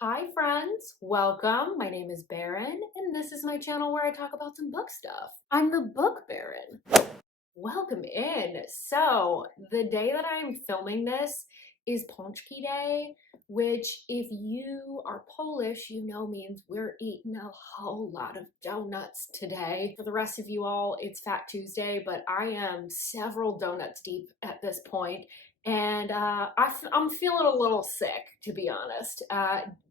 Hi friends, welcome. My name is Baron, and this is my channel where I talk about some book stuff. I'm the Book Baron. Welcome in. So, the day that I'm filming this is Pączki Day, which if you are Polish, you know means we're eating a whole lot of donuts today. For the rest of you all, it's Fat Tuesday, but I am several donuts deep at this point, and I'm feeling a little sick, to be honest.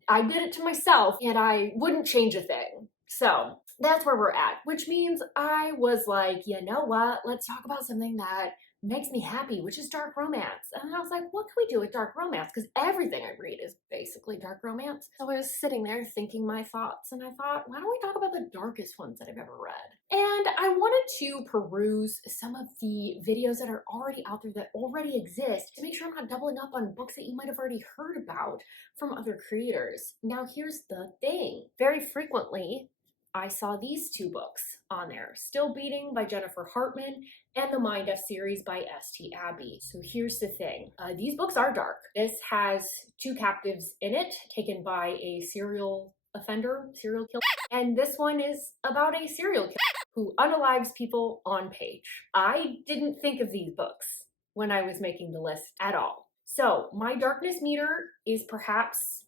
I did it to myself, and I wouldn't change a thing. So that's where we're at, which means I was like, you know what? Let's talk about something that makes me happy, which is dark romance. And I was like, what can we do with dark romance? Because everything I read is basically dark romance. So I was sitting there thinking my thoughts, and I thought, why don't we talk about the darkest ones that I've ever read? And I wanted to peruse some of the videos that are already out there that already exist to make sure I'm not doubling up on books that you might have already heard about from other creators. Now, here's the thing. Very frequently, I saw these two books on there, Still Beating by Jennifer Hartman and the Mind F series by S.T. Abbey. So here's the thing. These books are dark. This has two captives in it, taken by a serial killer. And this one is about a serial killer who unalives people on page. I didn't think of these books when I was making the list at all. So my darkness meter is perhaps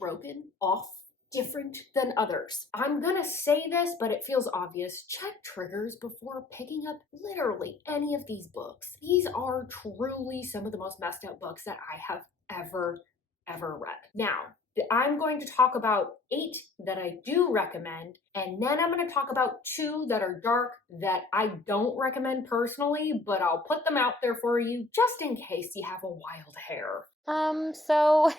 broken, off, different than others. I'm gonna say this, but it feels obvious. Check triggers before picking up literally any of these books. These are truly some of the most messed up books that I have ever read. Now, I'm going to talk about 8 that I do recommend, and then I'm going to talk about 2 that are dark that I don't recommend personally, but I'll put them out there for you just in case you have a wild hair. So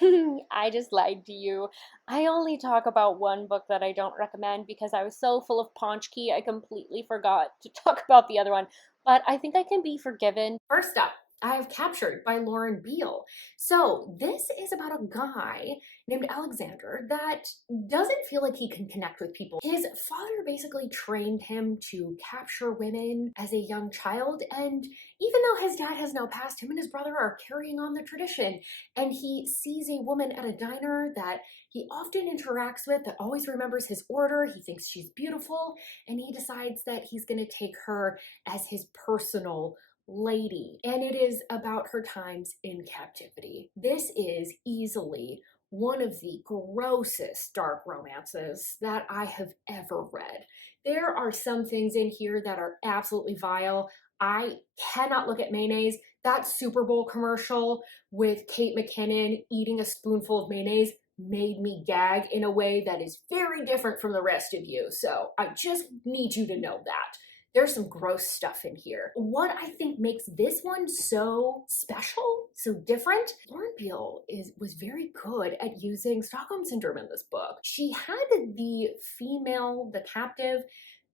I just lied to you. I only talk about one book that I don't recommend because I was so full of Ponchki, I completely forgot to talk about the other one. But I think I can be forgiven. First up, I have Captured by Lauren Beale. So this is about a guy named Alexander that doesn't feel like he can connect with people. His father basically trained him to capture women as a young child, and even though his dad has now passed, him and his brother are carrying on the tradition. And he sees a woman at a diner that he often interacts with that always remembers his order. He thinks she's beautiful, and he decides that he's going to take her as his personal lady, and it is about her times in captivity. This is easily one of the grossest dark romances that I have ever read. There are some things in here that are absolutely vile. I cannot look at mayonnaise. That Super Bowl commercial with Kate McKinnon eating a spoonful of mayonnaise made me gag in a way that is very different from the rest of you. So I just need you to know that. There's some gross stuff in here. What I think makes this one so special, so different, Lauren Beale was very good at using Stockholm Syndrome in this book. She had the captive,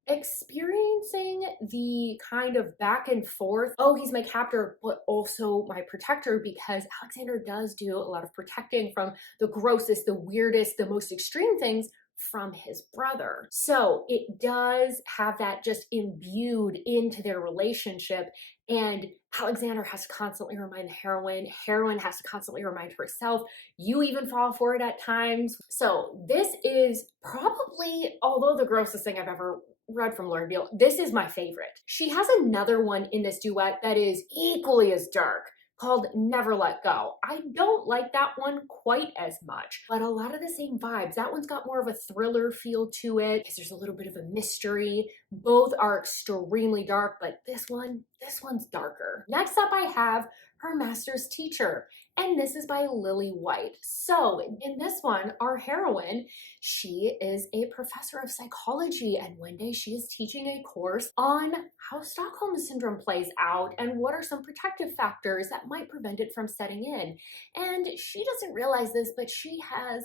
experiencing the kind of back and forth. Oh, he's my captor, but also my protector, because Alexander does do a lot of protecting from the grossest, the weirdest, the most extreme things from his brother. So it does have that just imbued into their relationship, and Alexander has to constantly remind the heroine has to constantly remind herself. You even fall for it at times. So this is probably, although the grossest thing I've ever read from Lauren Beale, this is my favorite. She has another one in this duet that is equally as dark, called Never Let Go. I don't like that one quite as much, but a lot of the same vibes. That one's got more of a thriller feel to it because there's a little bit of a mystery. Both are extremely dark, but this one's darker. Next up, I have Her Master's Teacher, and this is by Lily White. So in this one, our heroine, she is a professor of psychology, and one day she is teaching a course on how Stockholm Syndrome plays out and what are some protective factors that might prevent it from setting in. And she doesn't realize this, but she has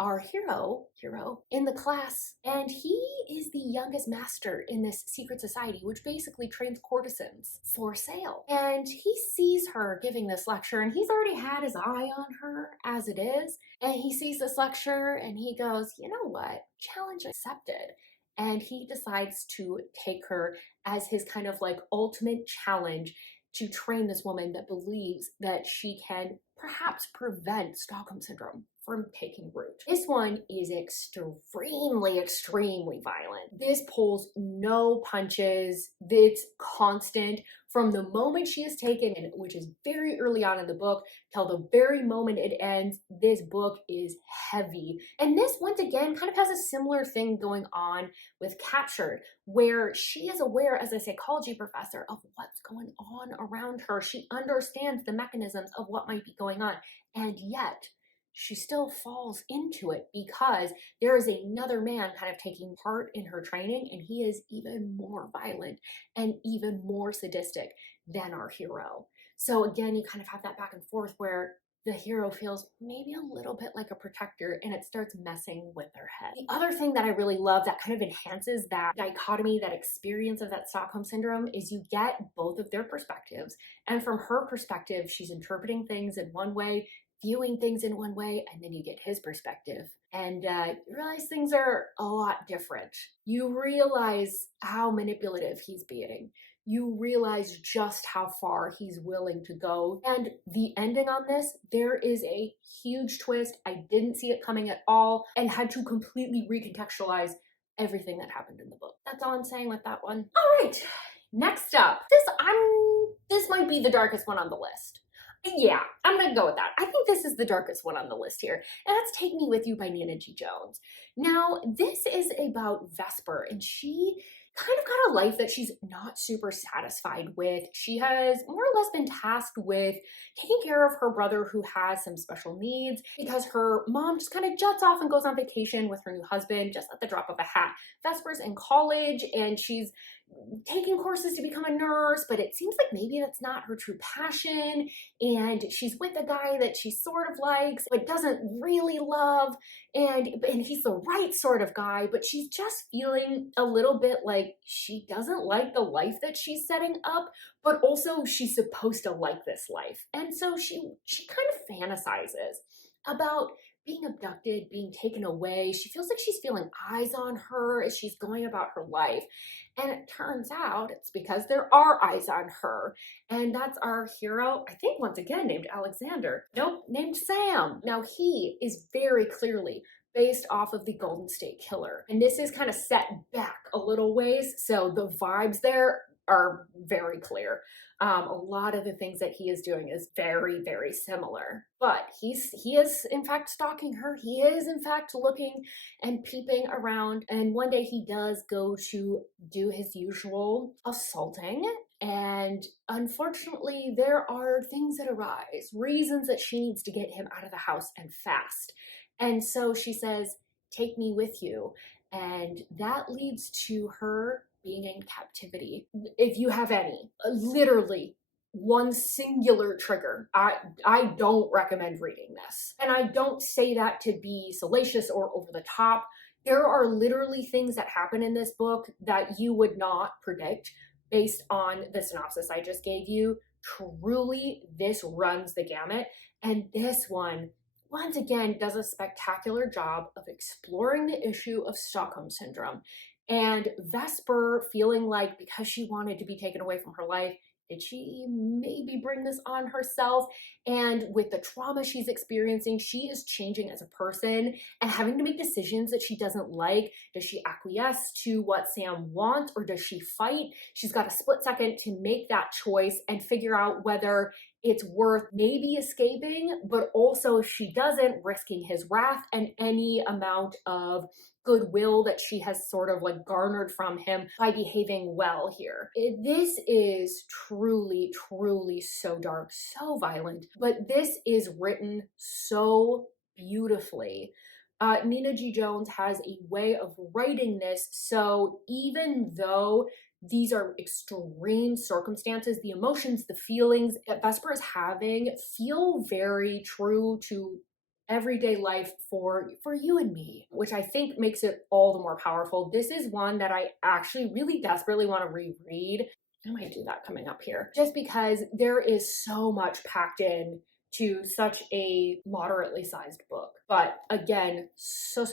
our hero in the class, and he is the youngest master in this secret society, which basically trains courtesans for sale. And he sees her giving this lecture, and he's already had his eye on her as it is, and he sees this lecture and he goes, you know what, challenge accepted. And he decides to take her as his kind of like ultimate challenge to train this woman that believes that she can perhaps prevent Stockholm Syndrome from taking root. This one is extremely, extremely violent. This pulls no punches. It's constant from the moment she is taken, which is very early on in the book, till the very moment it ends. This book is heavy. And this, once again, kind of has a similar thing going on with Captured, where she is aware as a psychology professor of what's going on around her. She understands the mechanisms of what might be going on. And yet, she still falls into it because there is another man kind of taking part in her training, and he is even more violent and even more sadistic than our hero. So again, you kind of have that back and forth where the hero feels maybe a little bit like a protector, and it starts messing with their head. The other thing that I really love that kind of enhances that dichotomy, that experience of that Stockholm Syndrome, is you get both of their perspectives. And from her perspective, she's interpreting things in one way, viewing things in one way, and then you get his perspective. And you realize things are a lot different. You realize how manipulative he's being. You realize just how far he's willing to go. And the ending on this, there is a huge twist. I didn't see it coming at all and had to completely recontextualize everything that happened in the book. That's all I'm saying with that one. All right, next up. This might be the darkest one on the list. Yeah, I'm gonna go with that. I think this is the darkest one on the list here, and that's Take Me With You by Nina G. Jones. Now, this is about Vesper, and she kind of got a life that she's not super satisfied with. She has more or less been tasked with taking care of her brother who has some special needs because her mom just kind of juts off and goes on vacation with her new husband just at the drop of a hat. Vesper's in college and she's taking courses to become a nurse, but it seems like maybe that's not her true passion, and she's with a guy that she sort of likes but doesn't really love, and he's the right sort of guy, but she's just feeling a little bit like she doesn't like the life that she's setting up, but also she's supposed to like this life. And so she kind of fantasizes about being abducted, being taken away. She feels like she's feeling eyes on her as she's going about her life. And it turns out it's because there are eyes on her. And that's our hero, I think once again named Alexander. Nope, named Sam. Now he is very clearly based off of the Golden State Killer. And this is kind of set back a little ways, so the vibes there are very clear. A lot of the things that he is doing is very, very similar. But he is in fact stalking her. He is in fact looking and peeping around. And one day he does go to do his usual assaulting. And unfortunately, there are things that arise, reasons that she needs to get him out of the house and fast. And so she says, "Take me with you." And that leads to her being in captivity. If you have any, literally one singular trigger, I don't recommend reading this. And I don't say that to be salacious or over the top. There are literally things that happen in this book that you would not predict based on the synopsis I just gave you. Truly, this runs the gamut. And this one, once again, does a spectacular job of exploring the issue of Stockholm Syndrome. And Vesper feeling like because she wanted to be taken away from her life, did she maybe bring this on herself? And with the trauma she's experiencing, she is changing as a person and having to make decisions that she doesn't like. Does she acquiesce to what Sam wants, or does she fight? She's got a split second to make that choice and figure out whether it's worth maybe escaping, but also if she doesn't, risking his wrath and any amount of goodwill that she has sort of like garnered from him by behaving well here. This is truly, truly so dark, so violent, but this is written so beautifully. Nina G. Jones has a way of writing this, so even though these are extreme circumstances, the emotions, the feelings that Vesper is having feel very true to everyday life for you and me, which I think makes it all the more powerful. This is one that I actually really desperately want to reread. I might do that coming up here, just because there is so much packed in to such a moderately sized book. But again, so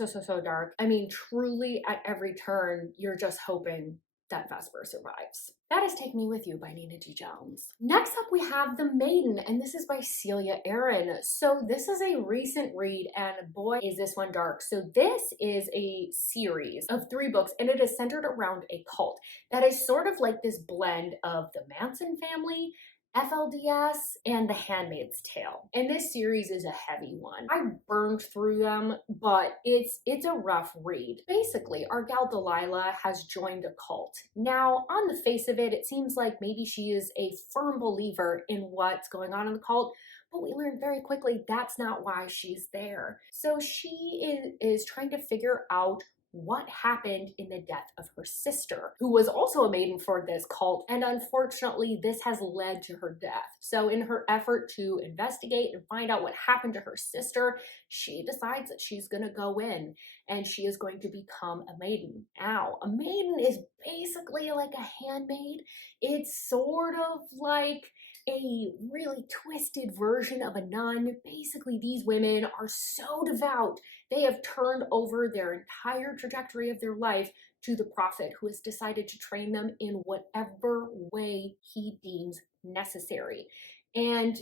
dark. I mean, truly at every turn, you're just hoping that Vesper survives. That is Take Me With You by Nina G. Jones. Next up, we have The Maiden, and this is by Celia Aaron. So this is a recent read, and boy, is this one dark. So this is a series of 3 books, and it is centered around a cult that is sort of like this blend of the Manson family, FLDS, and The Handmaid's Tale. And this series is a heavy one. I burned through them, but it's a rough read. Basically, our gal Delilah has joined a cult. Now, on the face of it, it seems like maybe she is a firm believer in what's going on in the cult, but we learn very quickly that's not why she's there. So she is trying to figure out what happened in the death of her sister, who was also a maiden for this cult, and unfortunately this has led to her death. So in her effort to investigate and find out what happened to her sister, she decides that she's going to go in and she is going to become a maiden. Now, a maiden is basically like a handmaid. It's sort of like a really twisted version of a nun. Basically, these women are so devout, they have turned over their entire trajectory of their life to the prophet, who has decided to train them in whatever way he deems necessary. And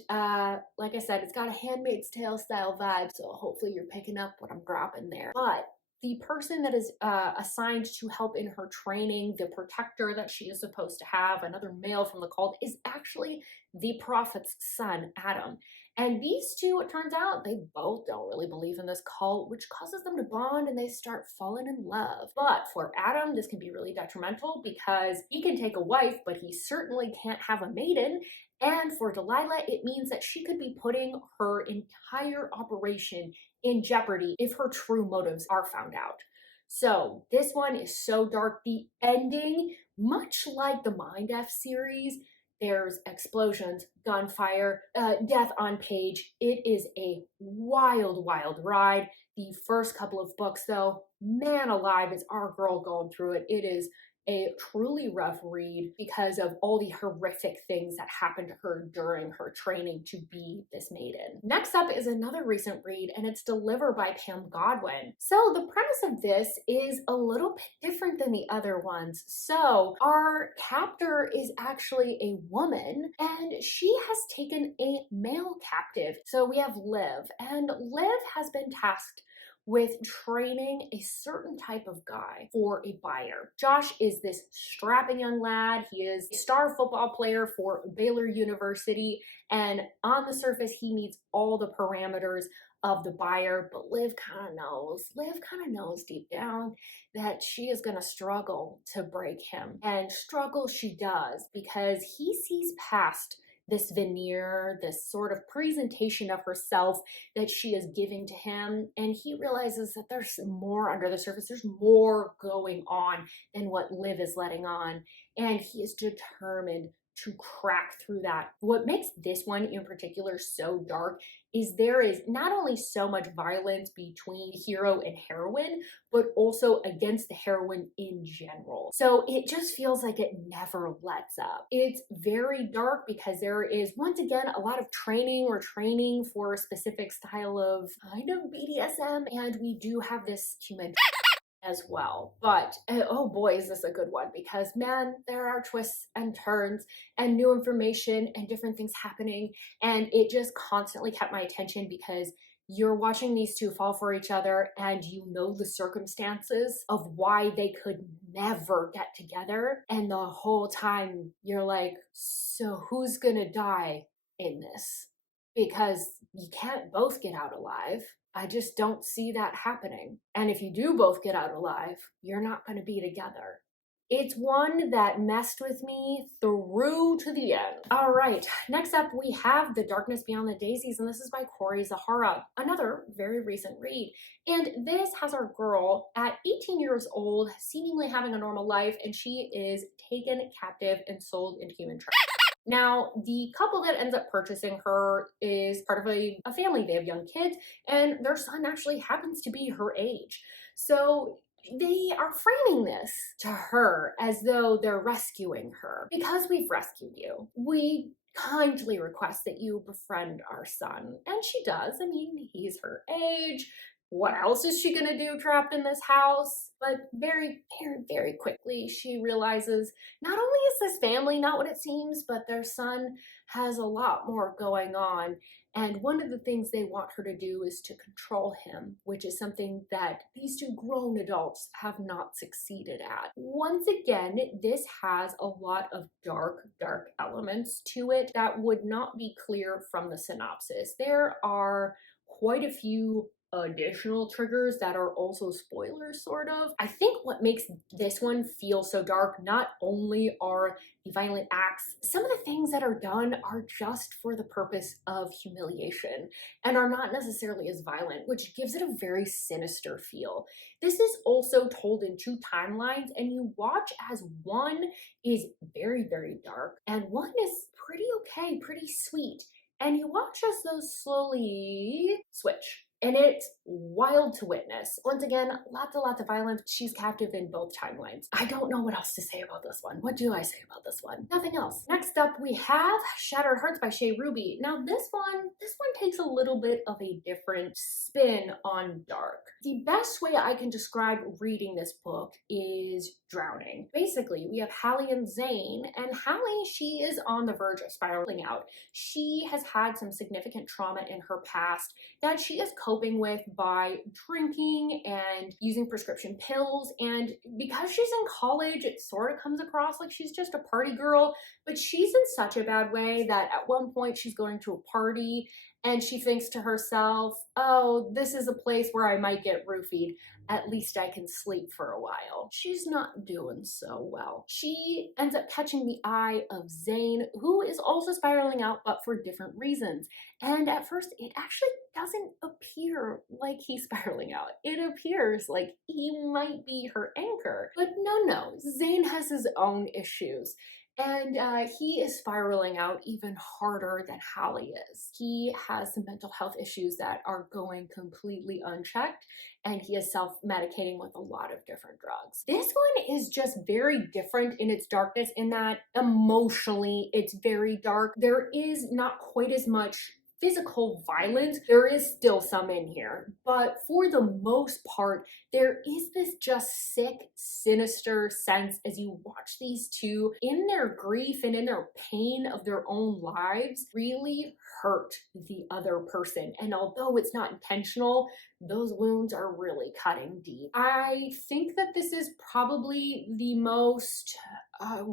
like I said, it's got a Handmaid's Tale style vibe, so hopefully you're picking up what I'm dropping there. But the person that is assigned to help in her training, the protector that she is supposed to have, another male from the cult, is actually the prophet's son, Adam. And these two, it turns out, they both don't really believe in this cult, which causes them to bond and they start falling in love. But for Adam, this can be really detrimental because he can take a wife, but he certainly can't have a maiden. And for Delilah, it means that she could be putting her entire operation in jeopardy if her true motives are found out. So this one is so dark. The ending, much like the Mind F series, there's explosions, gunfire, death on page. It is a wild, wild ride. The first couple of books, though, man alive, is our girl going through it. It is a truly rough read because of all the horrific things that happened to her during her training to be this maiden. Next up is another recent read, and it's Deliver by Pam Godwin. So the premise of this is a little bit different than the other ones. So our captor is actually a woman, and she has taken a male captive. So we have Liv, and Liv has been tasked with training a certain type of guy for a buyer. Josh is this strapping young lad. He is a star football player for Baylor University, and on the surface, he meets all the parameters of the buyer, but Liv kind of knows deep down that she is going to struggle to break him. And struggle she does, because he sees past this veneer, this sort of presentation of herself that she is giving to him. And he realizes that there's more under the surface. There's more going on than what Liv is letting on. And he is determined to crack through that. What makes this one in particular so dark is there is not only so much violence between hero and heroine, but also against the heroine in general. So it just feels like it never lets up. It's very dark because there is, once again, a lot of training or training for a specific style of kind of BDSM, and we do have this human as well. But oh boy, is this a good one, because man, there are twists and turns and new information and different things happening, and it just constantly kept my attention because you're watching these two fall for each other and you know the circumstances of why they could never get together, and the whole time you're like, so who's gonna die in this? Because you can't both get out alive. I just don't see that happening. And if you do both get out alive, you're not going to be together. It's one that messed with me through to the end. All right, next up we have The Darkness Beyond the Daisies, and this is by Corey Zahara, another very recent read. And this has our girl at 18 years old, seemingly having a normal life, and she is taken captive and sold into human trafficking. Now, the couple that ends up purchasing her is part of a family. They have young kids, and their son actually happens to be her age. So they are framing this to her as though they're rescuing her. Because we've rescued you, we kindly request that you befriend our son. And she does. I mean, he's her age. what else is she gonna do trapped in this house? But very, very, very quickly, she realizes not only is this family not what it seems, but their son has a lot more going on. And one of the things they want her to do is to control him, which is something that these two grown adults have not succeeded at. Once again, this has a lot of dark, dark elements to it that would not be clear from the synopsis. There are quite a few additional triggers that are also spoilers, sort of. I think what makes this one feel so dark not only are the violent acts, some of the things that are done are just for the purpose of humiliation and are not necessarily as violent, which gives it a very sinister feel. This is also told in two timelines, and you watch as one is very, very dark and one is pretty okay, pretty sweet. And you watch as those slowly switch. And it's wild to witness. Once again, lots and lots of violence. She's captive in both timelines. I don't know what else to say about this one. What do I say about this one? Nothing else. Next up, we have Shattered Hearts by Shea Ruby. Now this one takes a little bit of a different spin on dark. The best way I can describe reading this book is drowning. Basically, we have Hallie and Zane, and Hallie, she is on the verge of spiraling out. She has had some significant trauma in her past that she is coping with by drinking and using prescription pills. And because she's in college, it sort of comes across like she's just a party girl, but she's in such a bad way that at one point she's going to a party and she thinks to herself, oh, this is a place where I might get roofied. At least I can sleep for a while. She's not doing so well. She ends up catching the eye of Zane, who is also spiraling out, but for different reasons. And at first, it actually doesn't appear like he's spiraling out. It appears like he might be her anchor. But no, Zane has his own issues. And he is spiraling out even harder than Hallie is. He has some mental health issues that are going completely unchecked, and he is self-medicating with a lot of different drugs. This one is just very different in its darkness in that emotionally it's very dark. There is not quite as much physical violence. There is still some in here, but for the most part, there is this just sick, sinister sense as you watch these two in their grief and in their pain of their own lives really hurt the other person. And although it's not intentional, those wounds are really cutting deep. I think that this is probably the most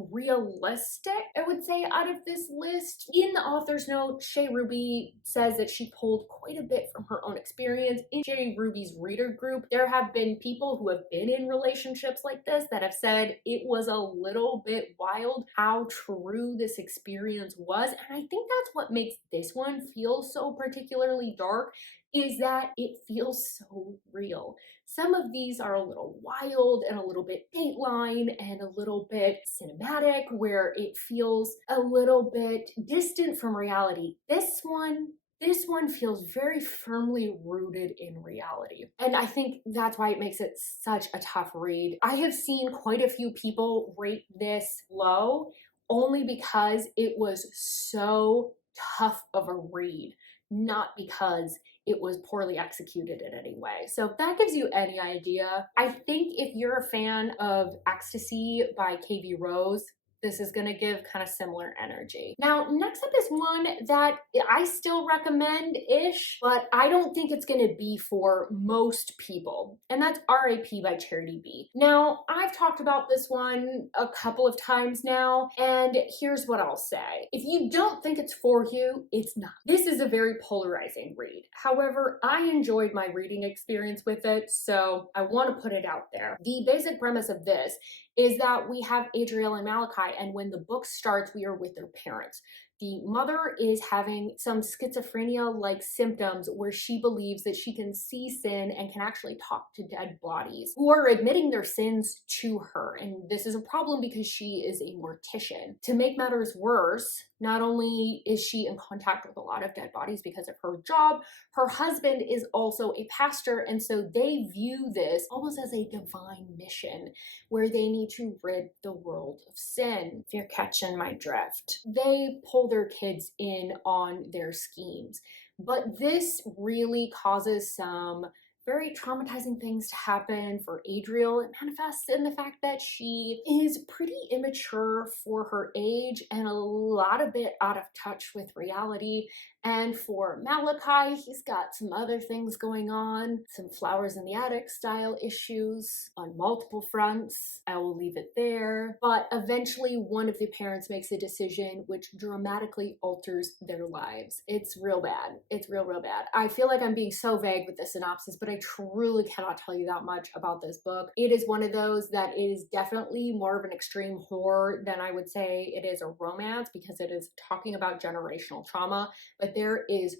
realistic, I would say, out of this list. In the author's note, Shea Ruby says that she pulled quite a bit from her own experience. In Shea Ruby's reader group, there have been people who have been in relationships like this that have said it was a little bit wild how true this experience was. And I think that's what makes this one feel so particularly dark, is that it feels so real. Some of these are a little wild and a little bit Dateline and a little bit cinematic, where it feels a little bit distant from reality. This one feels very firmly rooted in reality. And I think that's why it makes it such a tough read. I have seen quite a few people rate this low only because it was so tough of a read, not because it was poorly executed in any way. So if that gives you any idea, I think if you're a fan of Ecstasy by KV Rose, this is gonna give kind of similar energy. Now, next up is one that I still recommend-ish, but I don't think it's gonna be for most people, and that's R.I.P. by Charity B. Now, I've talked about this one a couple of times now, and here's what I'll say. If you don't think it's for you, it's not. This is a very polarizing read. However, I enjoyed my reading experience with it, so I want to put it out there. The basic premise of this is that we have Adriel and Malachi, and when the book starts, we are with their parents. The mother is having some schizophrenia-like symptoms where she believes that she can see sin and can actually talk to dead bodies who are admitting their sins to her. And this is a problem because she is a mortician. To make matters worse, not only is she in contact with a lot of dead bodies because of her job, her husband is also a pastor, and so they view this almost as a divine mission where they need to rid the world of sin. If you're catching my drift. They pull their kids in on their schemes. But this really causes some very traumatizing things to happen for Adriel. It manifests in the fact that she is pretty immature for her age and a lot of bit out of touch with reality. And for Malachi, he's got some other things going on, some flowers in the attic style issues on multiple fronts. I will leave it there. But eventually, one of the parents makes a decision which dramatically alters their lives. It's real bad. It's real bad. I feel like I'm being so vague with the synopsis, but I truly cannot tell you that much about this book. It is one of those that is definitely more of an extreme horror than I would say it is a romance, because it is talking about generational trauma, but there is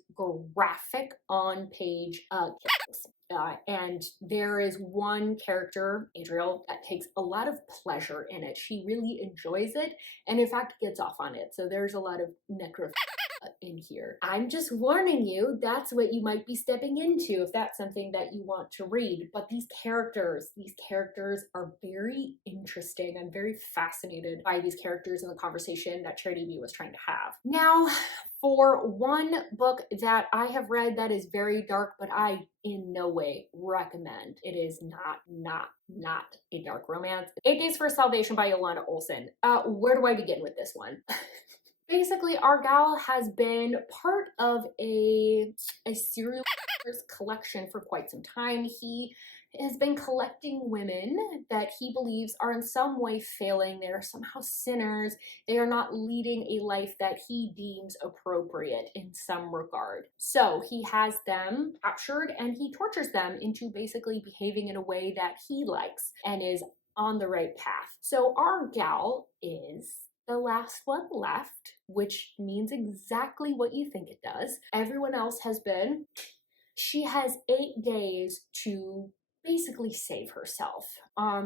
graphic on-page and there is one character, Adriel, that takes a lot of pleasure in it. She really enjoys it, and in fact gets off on it. So there's a lot of necrophilia in here. I'm just warning you, that's what you might be stepping into if that's something that you want to read. But these characters are very interesting. I'm very fascinated by these characters and the conversation that Charity B was trying to have. Now, for one book that I have read that is very dark, but I in no way recommend. It is not a dark romance. 8 Days for Salvation by Yolanda Olson. Where do I begin with this one? Basically, our gal has been part of a serial killer's collection for quite some time. He has been collecting women that he believes are in some way failing. They are somehow sinners. They are not leading a life that he deems appropriate in some regard. So he has them captured and he tortures them into basically behaving in a way that he likes and is on the right path. So our gal is the last one left, which means exactly what you think it does. Everyone else has been. She has 8 days to basically save herself.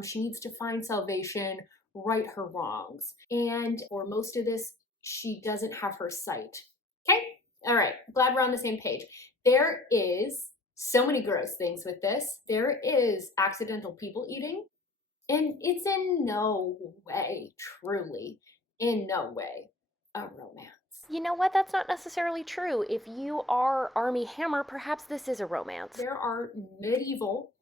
She needs to find salvation, right her wrongs. And for most of this, she doesn't have her sight. Okay? All right. Glad we're on the same page. There is so many gross things with this. There is accidental people eating. And it's in no way, truly, in no way, a romance. You know what? That's not necessarily true. If you are Army Hammer, perhaps this is a romance. There are medieval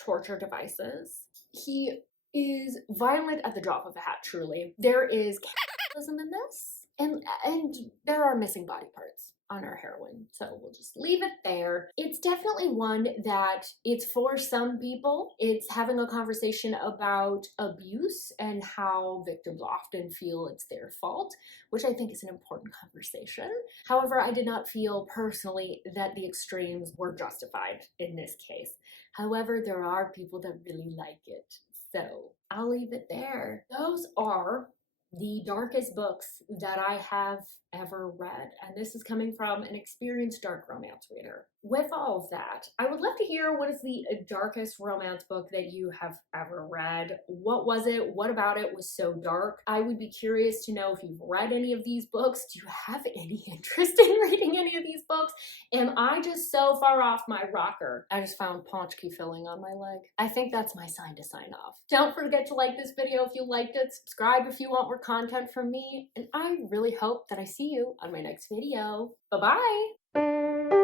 torture devices. He is violent at the drop of a hat, truly. There is cannibalism in this, and there are missing body parts on our heroine, so we'll just leave it there. It's definitely one that it's for some people. It's having a conversation about abuse and how victims often feel it's their fault, which I think is an important conversation. However, I did not feel personally that the extremes were justified in this case. However, there are people that really like it, so I'll leave it there. Those are the darkest books that I have ever read, and this is coming from an experienced dark romance reader. With all of that, I would love to hear what is the darkest romance book that you have ever read. What was it? What about it was so dark? I would be curious to know if you've read any of these books. Do you have any interest in reading any of these books? Am I just so far off my rocker? I just found paunchki filling on my leg. I think that's my sign to sign off. Don't forget to like this video if you liked it, subscribe if you want more content from me, and I really hope that I see you on my next video. Bye-bye!